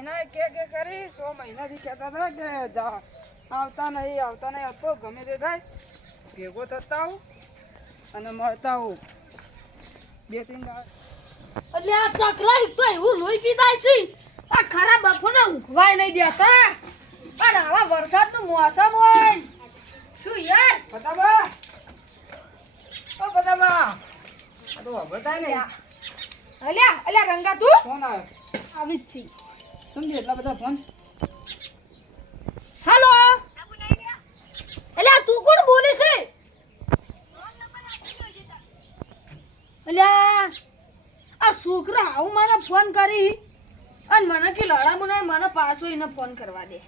મહિના કે કરી 100 મહિનાથી કહેતા હતા કે આવતા નહીં હતો ગમે તે થાય ભેગો થતા આવું અને મળતા આવું 2-3 દાડા. એટલે આ ચકલા તો એવું લોહી પીતા છે આ ખરાબ બફોને ઊંઘવાય નહીં દેતા પણ આવા વરસાદનું મોસમ હોય શું યાર બતાબા આ તો બતાય ને અલ્યા રંગા તું ફોન આવ્યો આવી જ છે સમજી એટલા બધા ફોન. હાલો અલ્યા તું કોણ બોલે છે અલ્યા આ છોકરા આવું મને ફોન કરી અને મને કે લડા મુનાય મને પાછો એને ફોન કરવા દે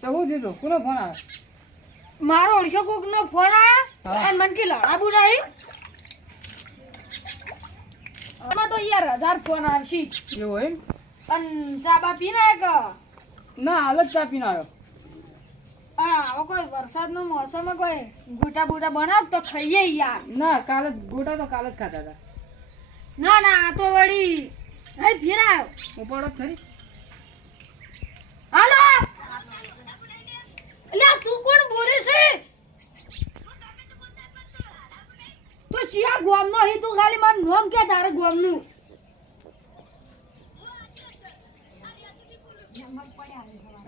તો હું દીધું કોનો ફોન આવે મારો ઓળશો કોક નો ફોન આવ્યો અને મને કે લડા મુનાય આમાં તો યાર 1000 ફોન આવશે એવું એમ અને ચા બા પીને કે ના હાલ જ ચા પીને આવ્યો. આવો કોઈ વરસાદનું મોસમ કોઈ ગોટા બોટા બનાવ તો ખાઈએ યાર. ના કાલે ગોટા તો કાલે જ ખાતા હતા. ના આ તો વળી હે ફેરાયો ઉપાડો ખરી. હાલો એટલે તું કોણ બોલે છે તો ચિયા ગોમ નો હી તું ખાલી મારું નામ કે તારે ગોમ નું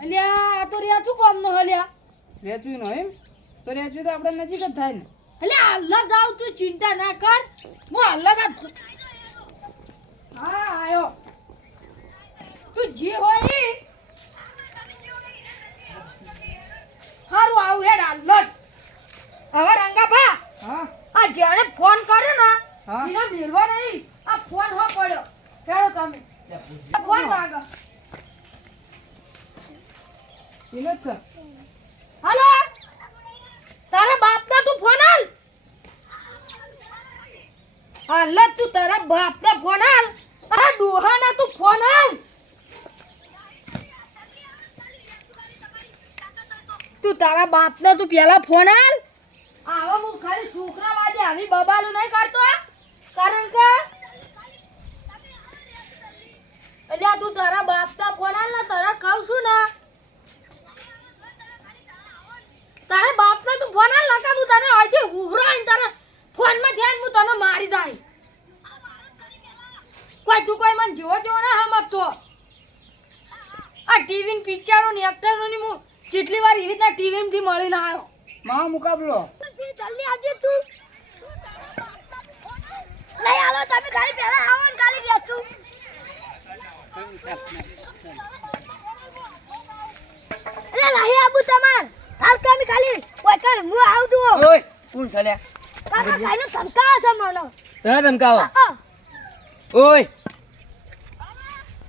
અલ્યા તો રિયા છું ગોમ નો હલ્યા રેચું નો એમ તો રેચું તો આપણે નજીક જ થાય ને. અલ્યા હાલ જાવ તું ચિંતા ના કર હું હાલ કા હા આયો તું જે હોય ઈ હારું આવ હેડ હાલ હવે રંગાભા હા આ જેણે ફોન કર્યો ને હા એનો મેળવો નહીં આ ફોન હો પડ્યો હેડો તમે ફોન વાગો એને જ છે. હાલો તારા બાપના તું ફોન હાલ હાલ તું તારા બાપના ફોન હાલ તારા ડોહાના તું ફોન હાલ તું તારા બાપના તું પેલા ફોન હાલ આવા હું ખાલી છોકરા વાદે આવી બબાલું નહીં કરતો કારણ કે એટલે તું તારા બાપના ફોન હાલ ને તારા કહું છું ને તારે બાપને તું ફોન આલ નકા હું તને આજે ઉભરાઈને તારા ફોનમાં ધ્યાન હું તને મારી દાઈ તું કોઈ મને જેવો ના સમજતો આ ટીવી પિક્ચરો ને એક્ટરો ની હું કેટલી વાર એવી રીતના ટીવી થી મળીને આવ્યો મહા મુકાબલો જલ્દી આવજે તું નહીં આવો તમે ખાલી પહેલા આવો ને ખાલી બેસું અરે નહીં આબુ તમાર હાલ તમે ખાલી ઓય કર હું આવ દઉં ઓય કોણ ચાલ્યા કાકા કાઈનો ધમકાવ છે મને તને ધમકાવો ઓય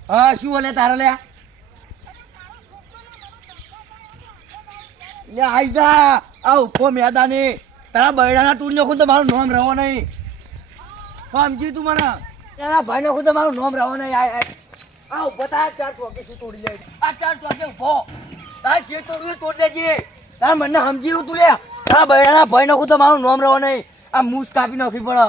હા શું બોલે તારે લે આઈ જા આ ઉભો મેદાને તારા બૈડાના તું નખું તો મારું નામ રહો નહીં સમજી તું મને તારા ભાઈ નખું તો મારું નામ રહો નહીં આ ઉભો તારા 4 ટોકે શું તોડી લે આ 4 ટોકે ઉભો તારે જે તોડવું તોડ દેજે તારા મને સમજી તું લે તારા બૈડાના ભાઈ નખું તો મારું નામ રહો નહીં આ મૂસ કાપી નાખવી પડે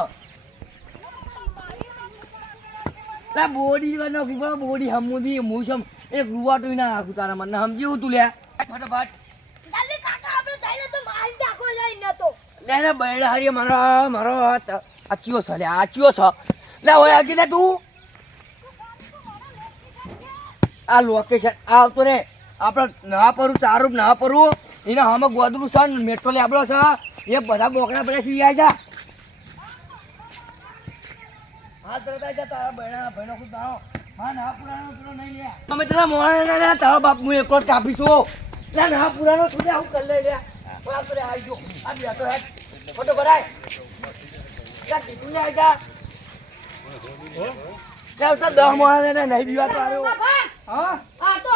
લા બોડી નાખવી પડે બોડી હમુદી મૂસમ એક રૂવાટું ના નાખું તારા મને સમજી તું લે ફટાફટ જલ્દી કાકા આપણે જઈને તો મારી નાખો જઈને તો લે ને બૈડા હરી મારો આચ્યો છે લે આચ્યો છે લે ઓય આવજે લે તું આ લોકેશન આવતો રે આપણે ના પરું ચારું ના પરું એને હમ ગોદરું છે મેટ્રો લેબડો છે એ બધા બોકડા પડે સી આવી જા હાથ ધરતા જા તારા બૈડા ભાઈનો ખુદ આવો હા ના પુરાનો પેલો નહીં લે તમે તારા મોણા ને તારા બાપ હું એકલો જ કાપી છું લે ના પુરાનો તું આવું કર લે લે ઓલા તો રે આવી જો આ બી તો હેડ ફોટો કરાય યા તું આવી જા લે ઉતા 10 મોણા ને નહીં બીવા તો આવ્યો હા આ તો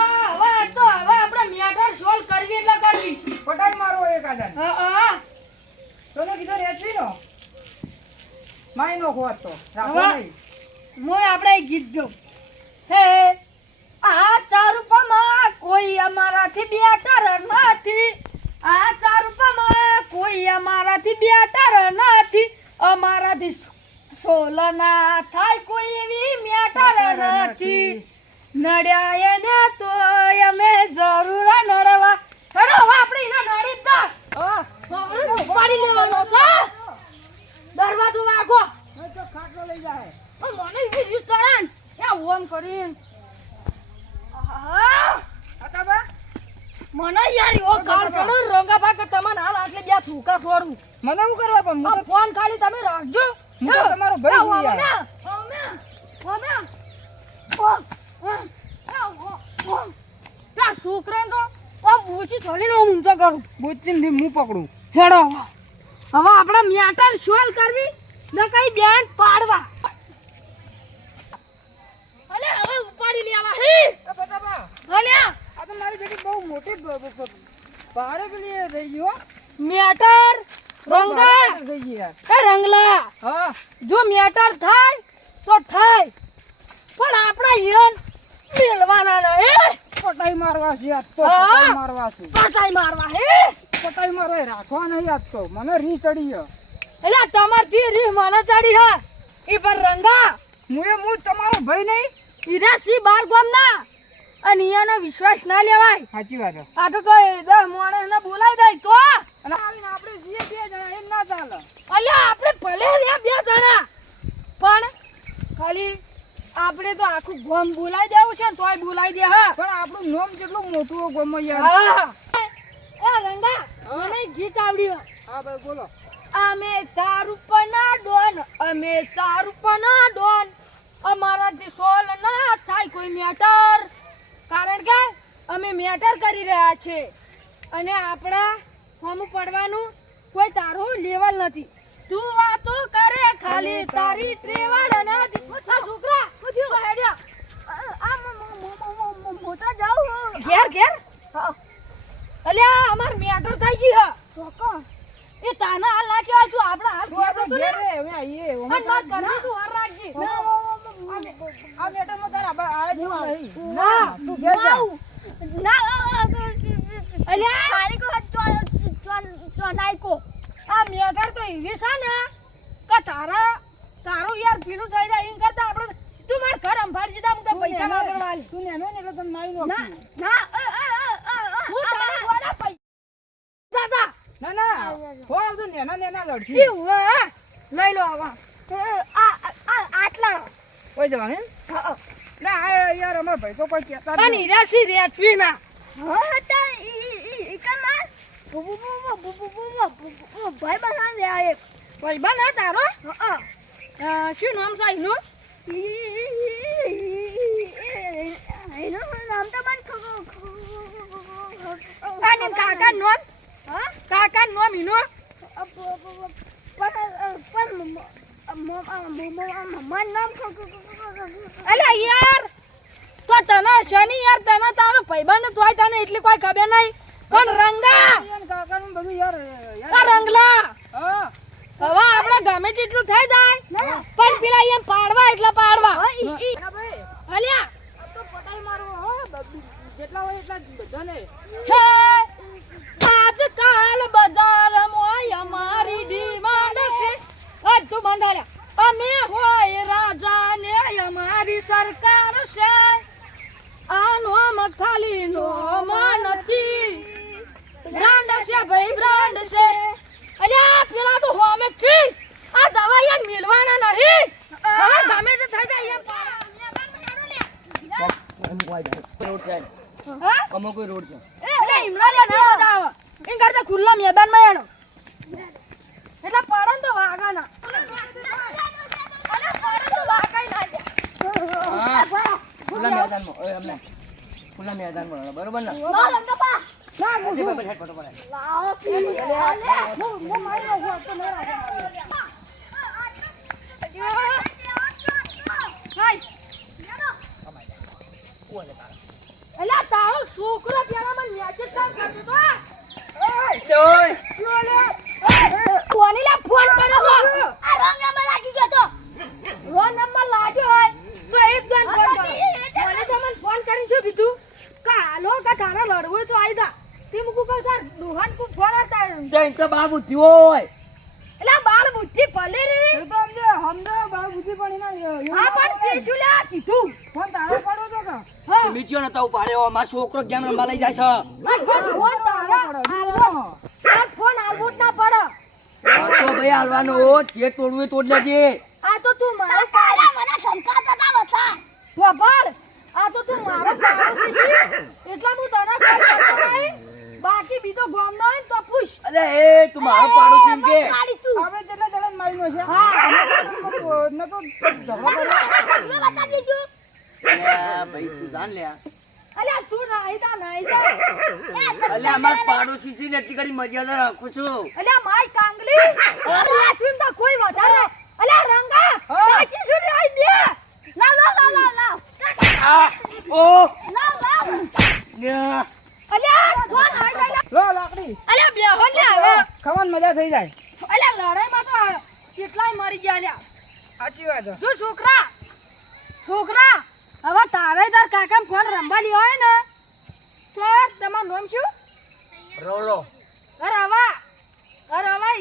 હવે આપણે મેટર સોલ્વ કરવી એટલે કરવી પટાઈ મારો એક આદન હા તને કીધો રેચવી નો માઈ નો ખોત તો રાખો હવે નહીં મોય આપણે ગીત ગયો હે આ 4 રૂપિયામાં કોઈ અમારાથી બેટર નથી આ 4 રૂપિયામાં કોઈ અમારાથી બેટર નથી અમારાથી સોલના થાય કોઈ એવી મેટર નથી નડ્યા એને મને યાર એવો કાળ ચડો રંગાભા કે તમને હાલ આટલે બે થૂકા છોડું. મને શું કરવા પણ આ ફોન ખાલી તમે રાખજો. હું તો તમારો ભાઈ છું યાર. છોકરા તો આમ ઊંચી છોડીને હું ઊંચો કરું. બુચ્ચીને હું પકડું. હેડો હવે આપણે મેટર સોલ્વ કરવી ને કઈ બેન પાડવા. અલે હવે ઉપાડી લેવા હે. અલે આ તો મારી બેટી બહુ મોટી ભારે પેલી થઈ ગયો. મેટર રંગા થઈ ગઈ યાર. એ રંગલા હા જો મેટર થાય તો થાય પણ આપણા હિરન મેળવાના નહીં. પટાઈ મારવા છે આજ તો. હા. પટાઈ મારવા છે. પટાઈ મારવા હે. પટાઈ મારવા એ રાખવા નહીં આજ તો. મને રી ચડી ગયો. એટલે તમારથી રીહ મને ચડી હા ઈ પર રંગા હું તમારો ભાઈ નહીં. ઈરાસી બાર ગામના અને ઈયાનો વિશ્વાસ ના લેવાય. સાચી વાત છે. આ તો 10 માણસને બોલાવી દઈ તો અને આવીને આપણે છીએ બે જણા એમ ના ચાલે. અલ્યા આપણે ભલે રહ્યા 2 જણા પણ ખાલી આપણે તો આખું ગામ બોલાવી દેવું છે ને તોય બોલાવી દે હા. પણ આપણું નામ કેટલું મોટું હોય ગામમાં યાર. હા એ રંગા મને ગીત આવડ્યું. હા ભાઈ બોલો. અમે 4 રૂપિયાના ડોન અમે 4 રૂપિયાના ડોન અમારાથી સોલ ના થાય કોઈ મેટર કારણ કે અમે મેટર કરી રહ્યા છે અને આપણા હોમ પડવાનું કોઈ તારું લેવલ નથી. તું વાતો કરે ખાલી તારી ત્રેવડ નથી. છોકરા પૂછ્યું હેડ્યા આ મોટા જાવ ઘેર ઘેર અલ્યા અમાર મેટર થઈ ગઈ હા. ચોક્કસ એ તાના હાલ ના કહેવાય તું આપણા હાથ તું આપણે ઘેર રે, હવે આઈએ. અમે ના કરા તું હાર રાખજે. આ મેટરમાં તારા આ જેવું નહીં. ના તું ઘેર જા. અલ્યા તારી કો ચોનાઈ કો આ મેટર તો એવી છે ને કે તારું યાર પીલું થઈ જાય એમ કરતા આપણે તું માર ઘર અંભાળી દીધા હું તો પૈસા ના પડવાલી. તું નેનો ને એટલે તને મારી નાખું. હું તારી વાળા પૈસા દાદા ના ના હો આવતો નેના નેના ઈ લડશી. હોય લઈ લો આવા આટલા કોઈ જવાનું એમ? ના આ યાર અમારા ભાઈ તો કોઈ કહેતા જ પણ નહીં. ઈરાસી રેચવી ના ભાઈ બન હા તારો શું નામ છે એનું? કાકા નામ કાકા નામ એનું અલા યાર તો તને શની યાર તને તારો ભાઈબંધ તોય તને એટલી કોઈ ખબર નહીં પણ રંગા યાર કાકાનું બધું યાર આ રંગલા હા હવે આપણે ગમે તેટલું થઈ જાય પણ પેલા એમ પાડવા એટલે પાડવા હા ભાઈ અલ્યા આ તો પટાઈ મારવો હો જેટલા હોય એટલા જ બધાને. હે આજકાલ બજારમાં અમારી ડિમાન્ડ છે આ તું બંધાયા અમે હોય રાજા ને અમારી સરકાર છે આ નોમ ખાલી નોમ નથી બ્રાન્ડ છે ભાઈ બ્રાન્ડ છે અલ્યા પેલા તો હોમે છે આ દવાઈ જ મિલવાના નહીં હવે ગમે તે થઈ જાય એમ રોડ છે હા કમો કોઈ રોડ છે. એટલે ઇમરાન ના મજા આવે એમ કરતા ખુલ્લા મેદાનમાં એનો એટલે પડન તો વાગાના અલે પડન તો વાગાઈ ના હા ખુલ્લા મેદાનમાં ઓય અમને ખુલ્લા મેદાનમાં બરોબર ને ના લંગપા ના આજે બાબા હેડ ફોટો પડાય. લાવો પીલી અલે હું મારી રહ્યો તો ન રાજા હાય એલા તારો છોકરો પેલા મને મેસેજ કામ કરતો તો કોની લા ફોન કર્યો તો આ રોંગ નંબર લાગી ગયો તો રોંગ નંબર લાગ્યો હોય તો એક દન ફોન કરો મને તમને ફોન કરીને શું કીધું કે હાલો કે તારા લડવું તો આવી જા તે મુકુ કહું તાર દુહાન કો ફોન હતા જઈ તો બાબુ હોય એલા બાળ બુદ્ધિ ભલે રે એ તો અમને બા બુદ્ધિ પણ એના હા પણ તે શું લે કીધું ફોન તારા પાડો તો કે હા મીચ્યો નતો ઉપાડ્યો મારો છોકરો ગેમ રમવા લઈ જાય છે. આ ફોન તારા હાલવો આ ફોન હાલવો જ ના પડે આ તો ભાઈ હાલવાનો જે તોડવું એ તોડ લેજે. આ તો તું મારા કાલા મને સંકાતા તા બતા તો પર આ તો તું મારા પાડોશી છે એટલા હું તને ફોન કરતો નહીં અલે એ તું મારો પાડોશી એમ કે મારી તું આપણે જેટલા જણાને મારીનો છે હા. ન તો ઝઘડો કર્યો. કેટલો બતા દીજો અલ્યા ભાઈ તું જાણ લે અલ્યા તું નહીં જા અલે અમાર પાડોશી છે ને એટલી ઘડી મર્યાદા રાખું છું અલ્યા માય કાંગલી અલ્યા તું તો કોઈ વધારે અલ્યા રંગા હા. તાચી સુડી આઈ દે લાવ આ ઓ લાવ ન્યા અલ્યા જોન આઈ જાય લો લાકડી અલ્યા બેહો લે હવે ખાવાની મજા થઈ જાય. અલ્યા લડાઈમાં તો કેટલાય મરી ગયા અલ્યા સાચી વાત છે. જો છોકરા હવે તારે તાર કાકા ફોન રમવા લ્યો હોય ને તો તમારું નામ શું રોલો અરે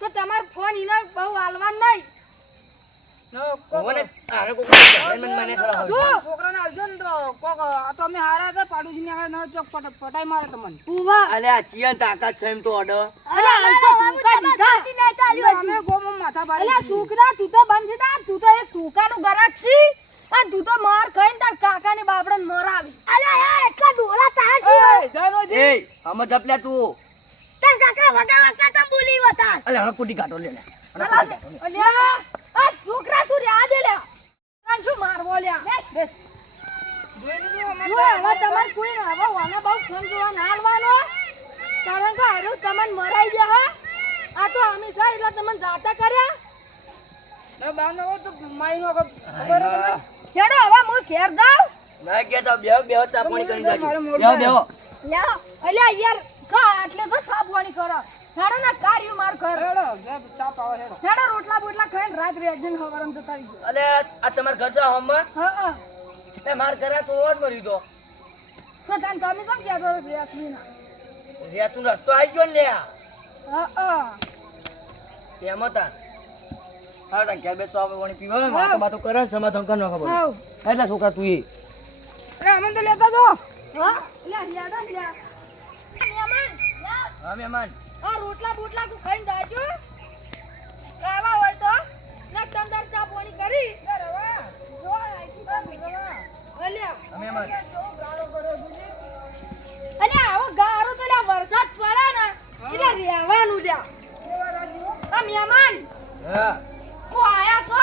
તો તમાર ફોન ઈને બહુ હાલવાન નહીં કોને આને કોક મને ખરા જો છોકરાને આવજો ને તો કોક આ તો અમે હારા હતા પાડોશીને આગળ ન ચોક પટાઈ મારે તમને. ઉભા અલે આ ચિયા તાકાત છે એમ તો ઓર્ડર અલ્યા હાલ તો ટૂંકા દીધા અમે ગોમાં માથા અલ્યા બારી છોકરા તું તો બંધ થા તું તો એક ટૂંકાનું ગરાક છી અને તું તો માર ખાઈને તાર કાકાની બાપડે મરાવી અલ્યા એટલા ડોલા તાર એ જાનોજી એ હમ જપલ્યા તું તાર કાકા વગા તમ બોલી વતા અલે હણ કુટી કાટો લે અલ્યા આ છોકરા તું યાદ લે તાન શું મારવો લ્યા બેસ જોઈ લીધું અમે જો હવે તમાર કોઈ ને હવે વાના બહુ ફોન જોવા ના હાલવાનો કારણ કે હારું તમને મરાઈ ગયા હા આ તો અમે સા એટલે તમને જાતા કર્યા ને બાનો તો માઈનો ખબર હે તમને? છેડો હવે હું ઘેર જાઉં ના કે તો બેહો ચાપણી કરી મારે દાજો મોઢું બેહો લ્યા અલ્યા યાર કા એટલે તો સાબવાણી કરો હેડો ના કાર્યું માર કર હેડો જે ચાપ આવે હેડો. હેડો રોટલા બોટલા ખાઈને રાત રેજન હવારમ જતા રહી અલે આ તમાર ઘર છે હમ હા એ માર ઘરે તો ઓડ મરી દો તો તાન તમે કેમ કહેતો રેસમી ના રે તું રસ્તો આવી ગયો ને લે હા એમ હતા હા તા કે બેસો આવે વણી પીવા ને વાતો બાતો કરે ને સમાધાન કર ન ખબર હા એટલે છોકરા તું એ અરે અમને તો લેતા જો હા લ્યા લ્યા લ્યા મહેમાન લ્યા હા મહેમાન આ રોટલા બોટલા તું ખાઈને જાજો ખાવા હોય તો ને તમદાર ચા પાણી કરી રવા જો આઈથી રવા અલ્યા હા મહેમાન અલ્યા આવો ગારો તો લ્યા વરસાદ પડે ને એટલે રહેવાનું લ્યા આ મહેમાન હા કો આયા છો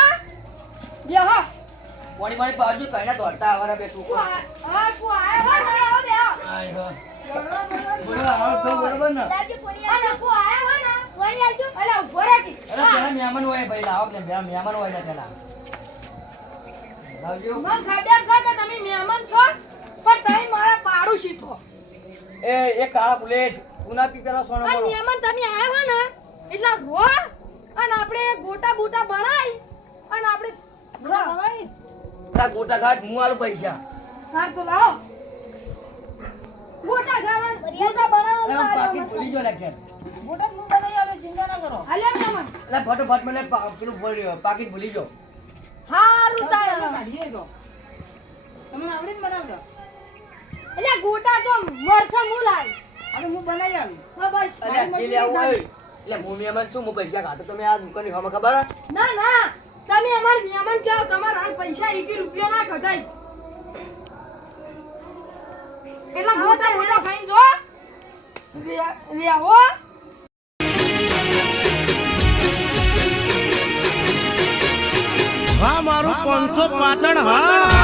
બેહો પાણી પાણી પાવજો કઈના દોડતા આવરા બે કો છોકરા હા કો આયા હો ને બેહો આય હો બોલો આવો તો બરોબર ને અને કો આયા હો ને વળી આવજો અલ્યા ઉભો રાખી અરે પેલા મહેમાન હોય ભાઈ લાવો ને બે મહેમાન હોય ને પેલા લાવજો મને ખબર છે કે તમે મહેમાન છો પણ તમે મારા પાડોશી છો એ કાળા બુલેટ ઉના પી પેલા સોનો અને બોલો મહેમાન તમે આયા હો ને એટલે રો અને આપણે ગોટા બૂટા બનાવી અને આપણે ખવાય આ ગોટા ઘાટ હું આલું પૈસા હા તો લાવો ગોટા ખાવા ગોટા અરે બનાવવા પાકીટ ભૂલી જો લાગે મોટા હું બનાવી આવે ચિંતા ના કરો. હાલે મહેમાન એટલે ફટોફટ મને પેલું પાકીટ ભૂલી જો હારું ચાલો તાળ કાઢીએ તો તમને આવડી જ બનાવજો. એટલે ગોટા તો મરસા હું લાવી હવે હું બનાવી આવી હા બસ અલ્યા ચીલે આવું હોય એટલે હું મહેમાન છું હું પૈસા ખાતો તમે આ દુકાનની હમ ખબર હે? ના તમે અમાર મહેમાન કહો તમારા હાલ પૈસા 1 રૂપિયા ના કઢાય એટલા ગોટા મોટા ખાઈને જો રેહો હા મારું 500 પાટણ હા